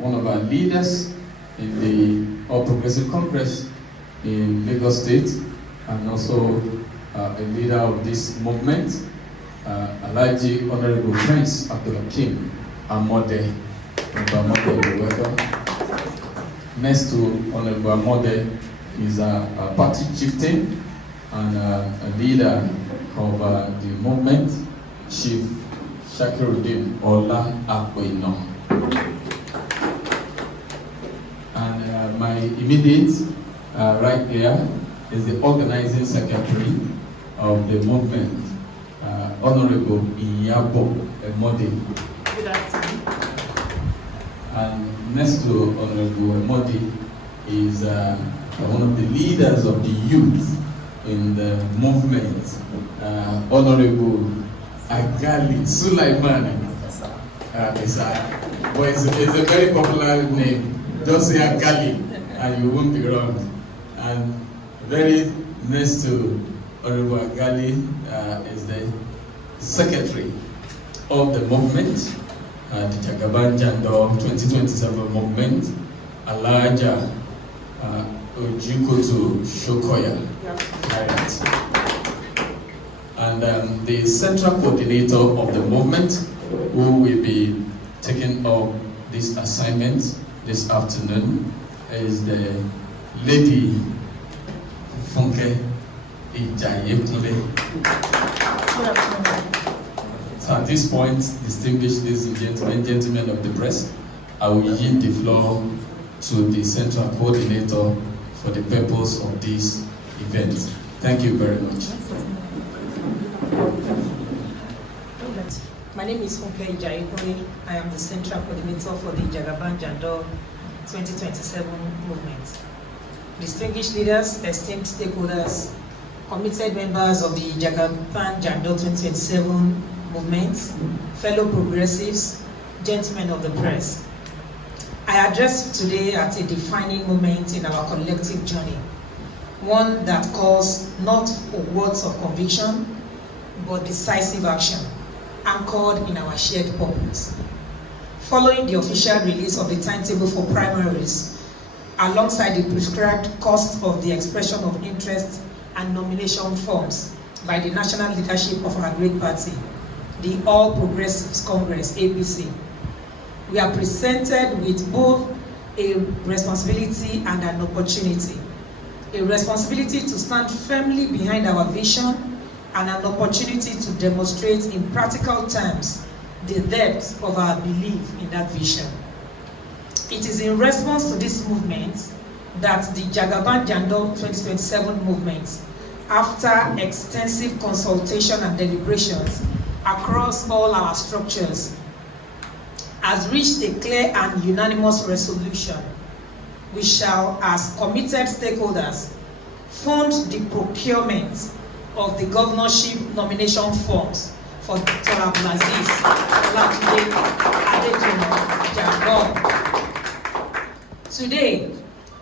one of our leaders in the All Progressive Congress in Lagos State, and also a leader of this movement, Alhaji Honorable Prince Abdul-Hakim Amode. Honorable Amode, welcome. Next to Honorable Amode is a party chieftain and a leader of the movement, Chief Shakiruddin Ola Akpoino. And my immediate right there is the organizing secretary of the movement, Honorable Iyabo Emode. Good afternoon. And next to Honorable Emode is one of the leaders of the youth in the movement, Honorable Agali Sulaiman. It's a very popular name. Just say Agali and you won't be wrong. And very next to Honorable Agali is the secretary of the movement, the Jandor'S 2027 movement, Alhaja Ojikoto Shokoya. And the central coordinator of the movement, who will be taking up this assignment this afternoon, is the Lady Funke Ijayekunle. So at this point, distinguished ladies and gentlemen of the press, I will yield the floor to the central coordinator for the purpose of this event. Thank you very much. My name is Funke Ijayekunle. I am the central coordinator for the Jandor'S 2027 movement. Distinguished leaders, esteemed stakeholders, committed members of the Jandor'S 2027 movement, fellow progressives, gentlemen of the press. I address you today at a defining moment in our collective journey, one that calls not for words of conviction, but decisive action, anchored in our shared purpose. Following the official release of the timetable for primaries, alongside the prescribed cost of the expression of interest and nomination forms by the national leadership of our great party, the All Progressives Congress, APC, we are presented with both a responsibility and an opportunity. A responsibility to stand firmly behind our vision, and an opportunity to demonstrate in practical terms the depth of our belief in that vision. It is in response to this movement that the Jandor'S 2027 movement, after extensive consultation and deliberations across all our structures, has reached a clear and unanimous resolution. We shall, as committed stakeholders, fund the procurement of the governorship nomination forms for Dr. Abdulaziz Jandor. Today,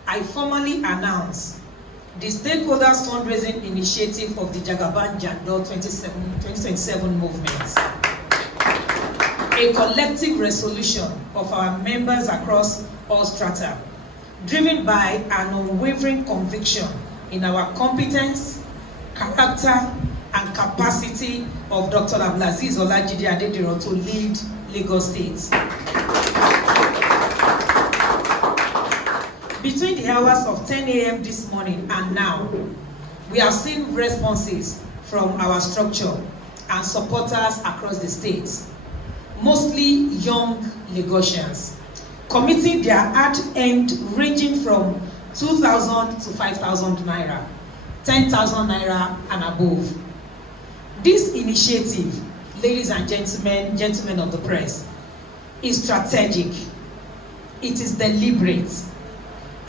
I formally announce the stakeholders fundraising initiative of the Jandor'S 2027 movement. A collective resolution of our members across all strata, driven by an unwavering conviction in our competence, character, and capacity of Dr. Abdulaziz Adediran to lead Lagos State. Between the hours of 10 a.m. this morning and now, we have seen responses from our structure and supporters across the states, mostly young Lagosians, committing their ad-end ranging from 2,000 to 5,000 naira, 10,000 naira and above. This initiative, ladies and gentlemen of the press, is strategic, it is deliberate,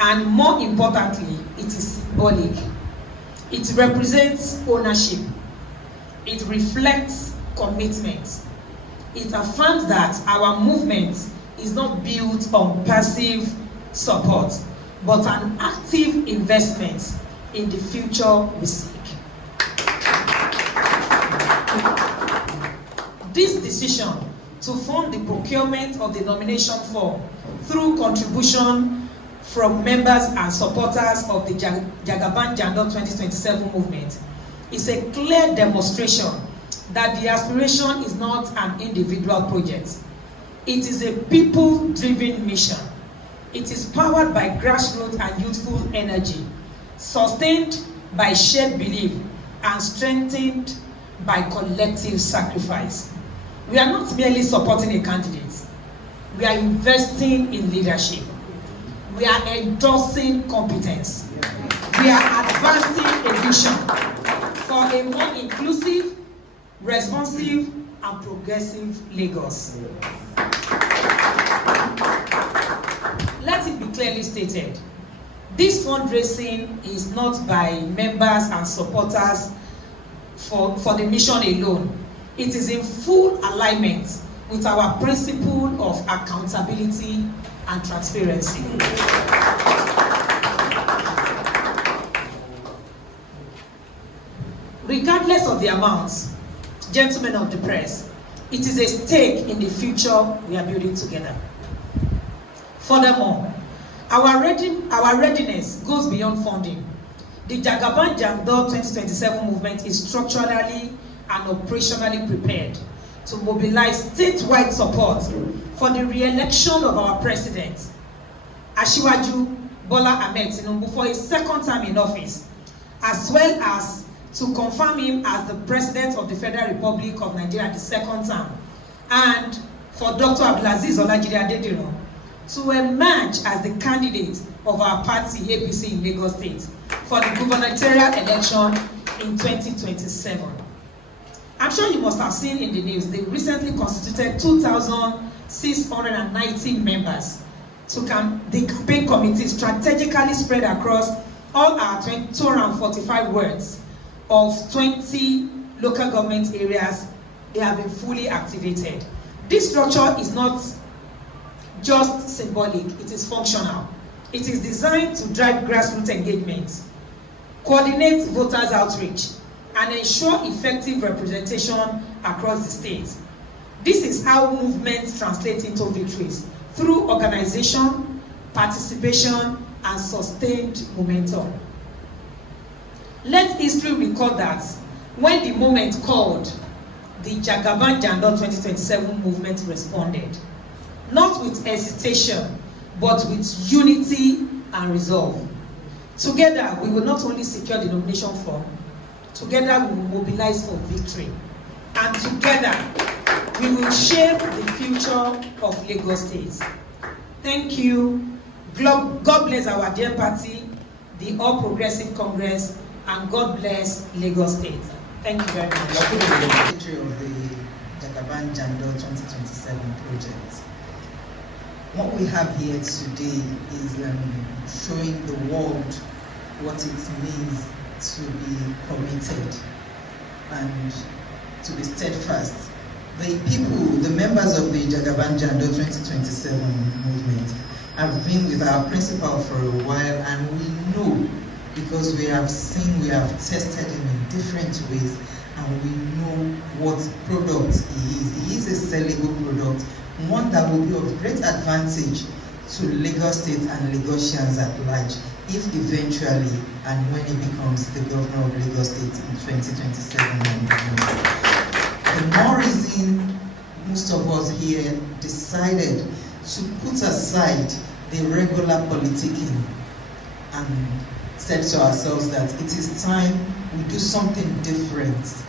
and more importantly, it is symbolic. It represents ownership, it reflects commitment. It affirms that our movement is not built on passive support, but an active investment in the future we seek. This decision to fund the procurement of the nomination form through contribution from members and supporters of the Jagaban Jandor 2027 movement is a clear demonstration that the aspiration is not an individual project. It is a people-driven mission. It is powered by grassroots and youthful energy, sustained by shared belief, and strengthened by collective sacrifice. We are not merely supporting a candidate. We are investing in leadership. We are endorsing competence. We are advancing a vision for a more inclusive, responsive, and progressive Lagos. Let it be clearly stated, this fundraising is not by members and supporters for the mission alone. It is in full alignment with our principle of accountability and transparency. Regardless of the amounts, gentlemen of the press, it is a stake in the future we are building together. Furthermore, our readiness goes beyond funding. The Jagaban Jandor 2027 movement is structurally and operationally prepared to mobilize statewide support for the re-election of our president, Asiwaju Bola Ahmed Tinubu, for his second term in office, as well as to confirm him as the President of the Federal Republic of Nigeria the second term, and for Dr. Abdulaziz Olajide Adediran to emerge as the candidate of our party, APC, in Lagos State for the gubernatorial election in 2027. I'm sure you must have seen in the news, they recently constituted 2,690 members to the campaign committee strategically spread across all our 245 wards of 20 local government areas. They have been fully activated. This structure is not just symbolic, it is functional. It is designed to drive grassroots engagement, coordinate voters' outreach, and ensure effective representation across the state. This is how movements translate into victories, through organization, participation, and sustained momentum. Let history record that when the moment called, the Jagaban Jandor 2027 movement responded, not with hesitation, but with unity and resolve. Together, we will not only secure the nomination form, together we will mobilize for victory, and together we will shape the future of Lagos State. Thank you. God bless our dear party, the All Progressive Congress, and God bless Lagos State. Thank you very much. Secretary of the Jagaban Jandor 2027 project. What we have here today is showing the world what it means to be committed and to be steadfast. The people, the members of the Jagaban Jandor 2027 movement have been with our principal for a while, and we know, because we have seen, we have tested him in different ways, and we know what product he is. He is a sellable product, one that will be of great advantage to Lagos State and Lagosians at large, if eventually and when he becomes the governor of Lagos State in 2027. The more reason most of us here decided to put aside the regular politicking and said to ourselves that it is time we do something different.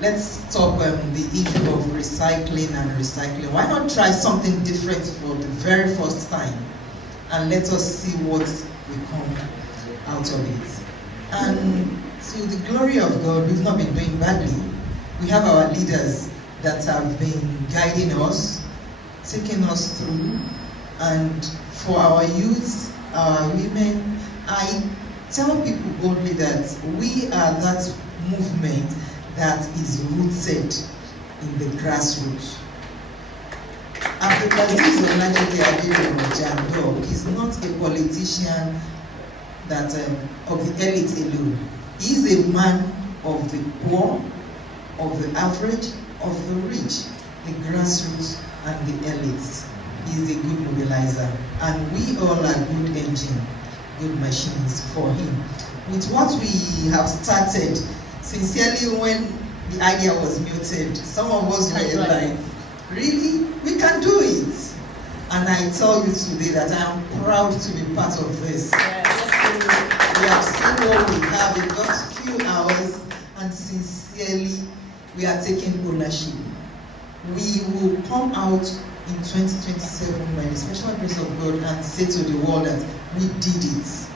Let's stop the issue of recycling and recycling. Why not try something different for the very first time, and let us see what will come out of it. And to the glory of God, we've not been doing badly. We have our leaders that have been guiding us, taking us through, and for our youth, our women, I tell people boldly that we are that movement that is rooted in the grassroots. Abdulaziz Olajide Jandor is not a politician that of the elite alone. He is a man of the poor, of the average, of the rich. the grassroots, and the elites. He's a good mobilizer, and we all are good engine, good machines for him. With what we have started, sincerely, when the idea was muted, some of us were like, really? We can do it. And I tell you today that I am proud to be part of this. We have seen what we have in just few hours, and sincerely, we are taking ownership. We will come out in 2027 by the special grace of God and say to the world that we did it.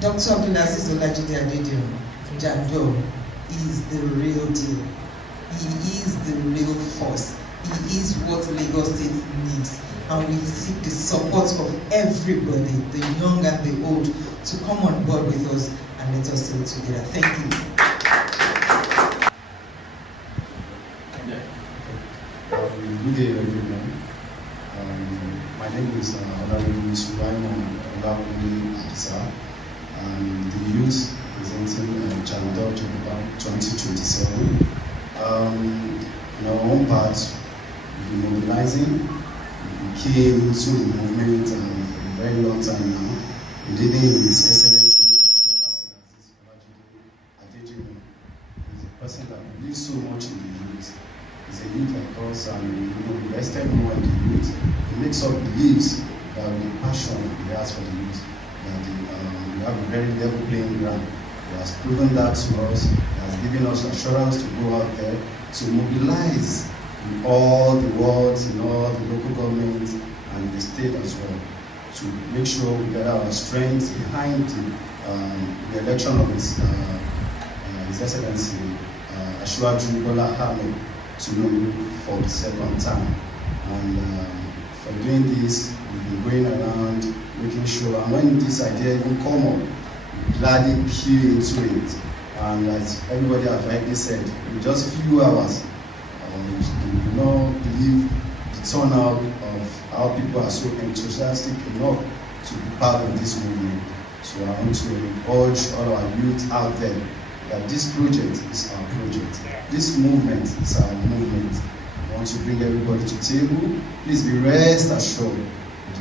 Dr. Abdulaziz Olajide Adediran, Jandor, is the real deal. He is the real force. He is what Lagos State needs. And we seek the support of everybody, the young and the old, to come on board with us and let us sail together. Thank you. Good day, everyone. My name is Honorable Sulaiman Olawale Adisa. I'm the youth representing Jandor'S 2027. In our own part, we've been mobilizing. We came into the movement for a very long time now. We did it in His Excellency Dr. Abdulaziz Olajide Adediran. He's a person that believes so much in the youth. He's a youth like us, and we invested more in the youth. He makes us believe that with the passion he has for the youth, that we have a very level playing ground. He has proven that to us. He has given us assurance to go out there to mobilize in all the wards, in all the local governments, and the state as well, to make sure we get our strength behind the election of His Excellency Asiwaju Bola Ahmed Tinubu for the second time. And for doing this, we've been going around making sure, and when this idea even come up, we gladly key into it. And as everybody has rightly said, in just few hours, you will not believe the turnout of how people are so enthusiastic enough to be part of this movement. So I want to urge all our youth out there that this project is our project. This movement is our movement. I want to bring everybody to the table. Please be rest assured.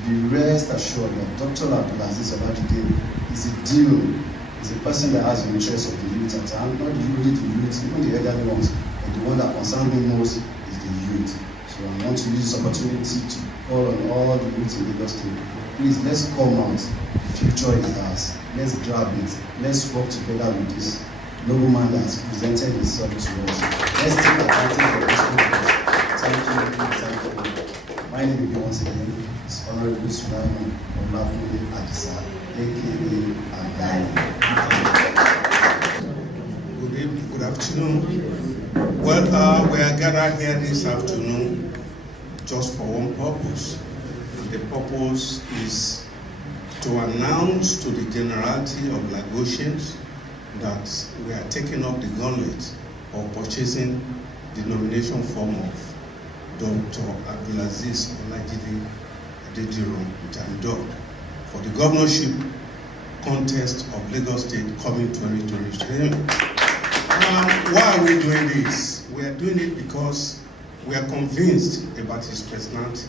Be rest assured that Dr. Abdulaziz Olajide is a deal. He's a person that has the interest of the youth at hand, not only the youth, even the elderly ones, but the one that concerns me most is the youth. So I want to use this opportunity to call on all the youth in Lagos State. Please, let's come out. The future is ours. Let's grab it. Let's work together with this nobleman that has presented himself to us. Let's take advantage of this movement. Thank you. My name is once again is Honorable Sulaiman Olawale Adisa, aka Agani. Good evening, good afternoon. Well, we are gathered here this afternoon just for one purpose. And the purpose is to announce to the generality of Lagosians that we are taking up the gauntlet of purchasing the nomination form of Dr. Abdulaziz Olajide Adediran Jandor for the governorship contest of Lagos State coming 2023. Why are we doing this? We are doing it because we are convinced about his personality.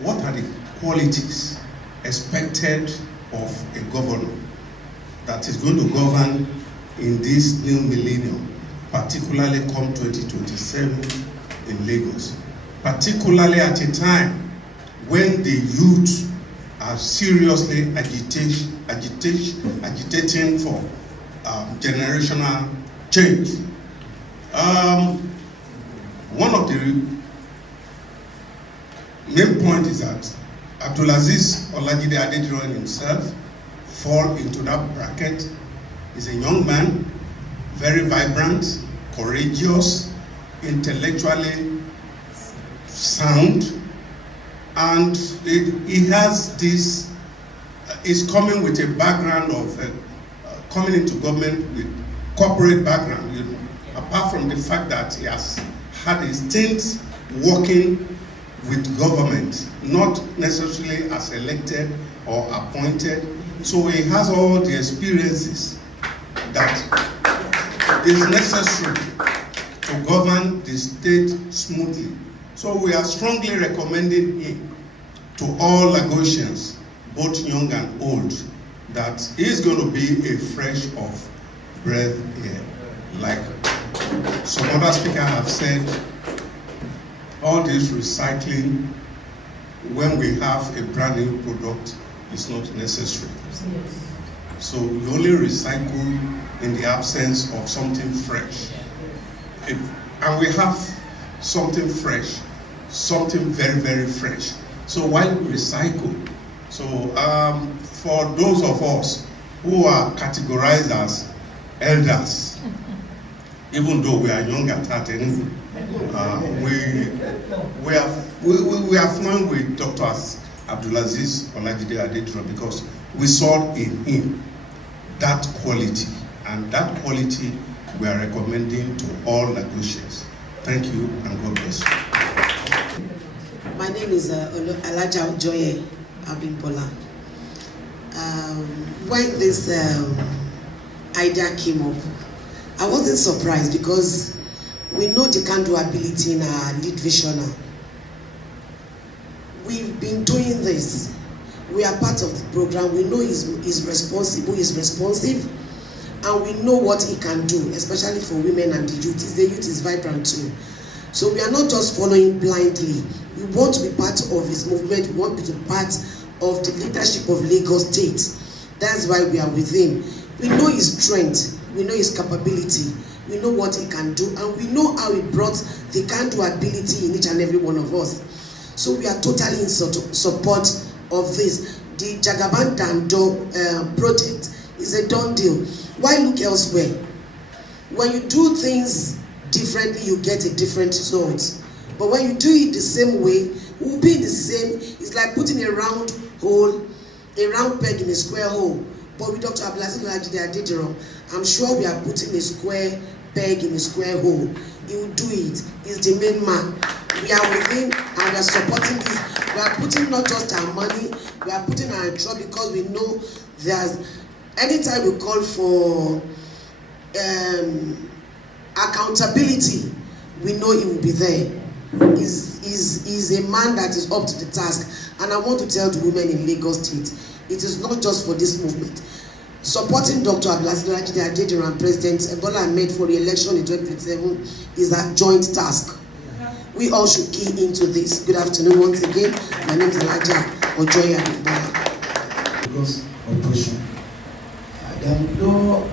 What are the qualities expected of a governor that is going to govern in this new millennium, particularly come 2027 in Lagos, particularly at a time when the youth are seriously agitating for generational change. One of the main points is that Abdulaziz Olajide Adediran himself fall into that bracket. He's a young man, very vibrant, courageous, intellectually sound, and he has this, is coming with a background of coming into government with corporate background, you know, apart from the fact that he has had a stint working with government, not necessarily as elected or appointed. So he has all the experiences that is necessary to govern the state smoothly. So we are strongly recommending him to all Lagosians, both young and old, that he is going to be a fresh of breath here. Like some other speakers have said, all this recycling, when we have a brand new product, is not necessary. So you only recycle in the absence of something fresh. And we have something fresh, something very, very fresh. So why recycle? So for those of us who are categorized as elders, even though we are young at heart anyway, we are flowing with Dr. Abdulaziz Olajide Adediran because we saw in him that quality, and that quality we are recommending to all Lagosians. Thank you, and God bless you. My name is Alaja Ojoye Abimbola. When this idea came up, I wasn't surprised because we know the can-do ability in our lead visionary. We've been doing this. We are part of the program. We know he's responsible, he's responsive, and we know what he can do, especially for women and the youth. The youth is vibrant too. So we are not just following blindly. We want to be part of his movement. We want to be part of the leadership of Lagos State. That's why we are with him. We know his strength. We know his capability. We know what he can do. And we know how he brought the can-do ability in each and every one of us. So we are totally in support of this. The Jagaban Jandor project is a done deal. Why look elsewhere? When you do things differently, you get a different result. But when you do it the same way, it will be the same. It's like putting a round hole, a round peg in a square hole. But with Dr. Abdulaziz Olajide Adediran, I'm sure we are putting a square peg in a square hole. He will do it. He's the main man. We are with him and we are supporting this. We are putting not just our money, we are putting our trust because we know there's, anytime we call for accountability, we know he will be there. He's a man that is up to the task. And I want to tell the women in Lagos State, it is not just for this movement. Supporting Dr. Abdulaziz Olajide Adediran, President Bola Ahmed for re-election in 2027 is a joint task. We all should key into this. Good afternoon once again. My name is Alaja Ojoye Abimbola. Because operation. Jandor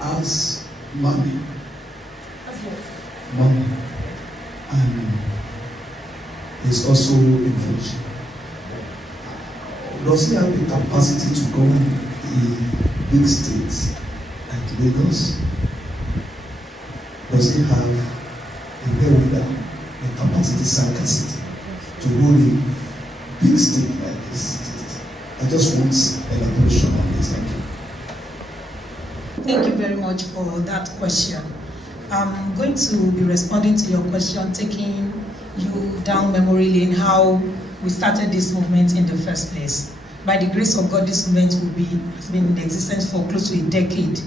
has money. And is also inflation. Does he have the capacity to govern a big state like Lagos? Does he have a wherewithal, a capacity sagacity to rule a big state like this state? I just want elaboration on this. Thank you. Thank you very much for that question. I'm going to be responding to your question, taking you down memory lane, how we started this movement in the first place. By the grace of God, this movement has been in existence for close to a decade.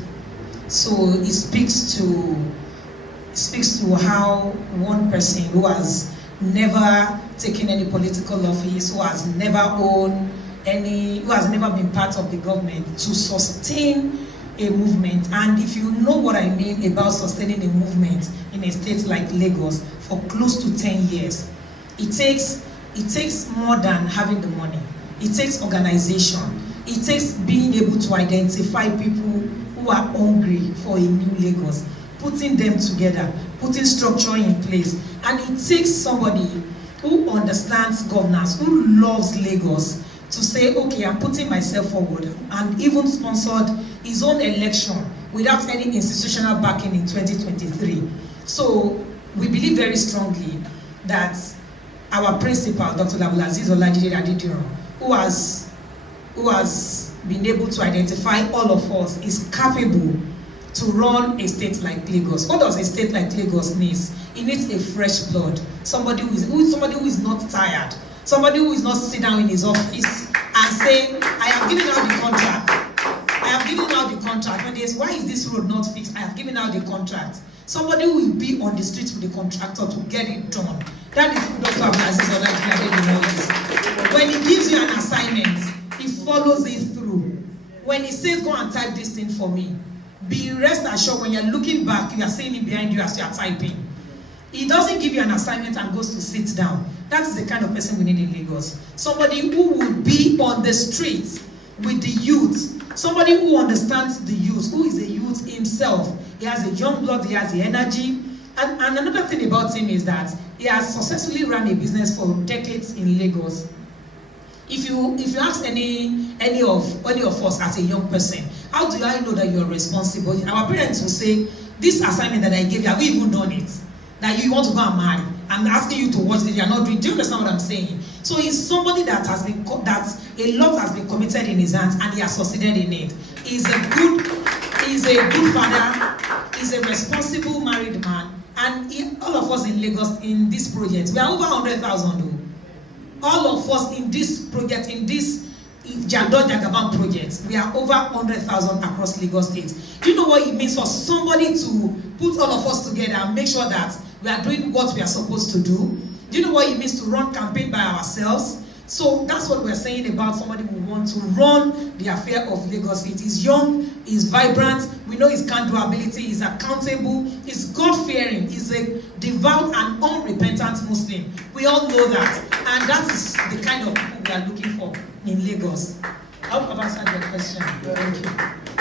So it speaks to how one person who has never taken any political office, who has never been part of the government, to sustain a movement. And if you know what I mean about sustaining a movement in a state like Lagos for close to 10 years, it takes more than having the money. It takes organization. It takes being able to identify people who are hungry for a new Lagos, putting them together, putting structure in place. And it takes somebody who understands governance, who loves Lagos, to say, okay, I'm putting myself forward, and even sponsored his own election without any institutional backing in 2023. So we believe very strongly that our principal, Dr. Abdulaziz Olajide Adediran, who has been able to identify all of us, is capable to run a state like Lagos. What does a state like Lagos need? It needs a fresh blood, somebody who is not tired, somebody who is not sitting down in his office and saying, I have given out the contract. I have given out the contract. When there's, why is this road not fixed? I have given out the contract. Somebody who will be on the streets with the contractor to get it done. That is who Dr. Abdulaziz Olajuwon is. When he gives you an assignment, he follows it through. When he says, go and type this thing for me, be rest assured when you're looking back, you are seeing it behind you as you are typing. He doesn't give you an assignment and goes to sit down. That is the kind of person we need in Lagos. Somebody who will be on the streets with the youth. Somebody who understands the youth, who is a youth himself. He has a young blood, he has the energy. And another thing about him is that he has successfully run a business for decades in Lagos. If you ask any of us as a young person, how do I know that you are responsible? Our parents will say, this assignment that I gave you, have you even done it? That you want to go and marry. I'm asking you to watch it, you are not doing. Do you understand what I'm saying? So he's somebody that has been a lot has been committed in his hands and he has succeeded in it. He's a good father, he's a responsible married man, and all of us in Lagos in this project, we are over 100,000. All of us in this project, in this Jandor Jagaban project, we are over 100,000 across Lagos State. Do you know what it means for somebody to put all of us together and make sure that we are doing what we are supposed to do? Do you know what it means to run campaign by ourselves? So that's what we're saying about somebody who wants to run the affair of Lagos State. He's young, he's vibrant, we know his can-do ability, he's accountable, he's God-fearing, he's a devout and unrepentant Muslim. We all know that. And that is the kind of people we are looking for in Lagos. I hope I've answered your question. Thank you.